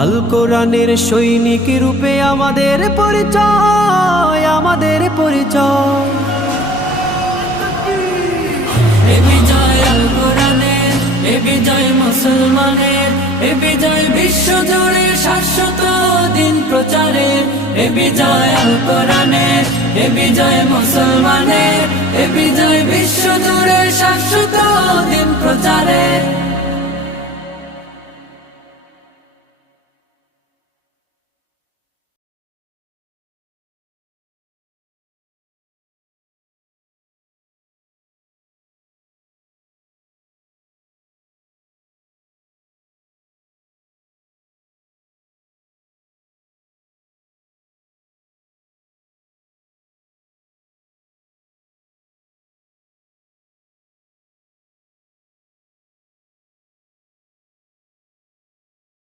আল কোরআনের সৈনিক রূপে আমাদের পরিচয়, আমাদের পরিচয়। এ বিজয় আল কোরআনের, এ বিজয় মুসলমানের, এ বিজয় বিশ্ব জুড়ে শাশ্বত দিন প্রচারের। এ বিজয় আল কোরআনের, এ বিজয় মুসলমানের, এ বিজয় বিশ্ব জুড়ে শাশ্বত দিন প্রচারের।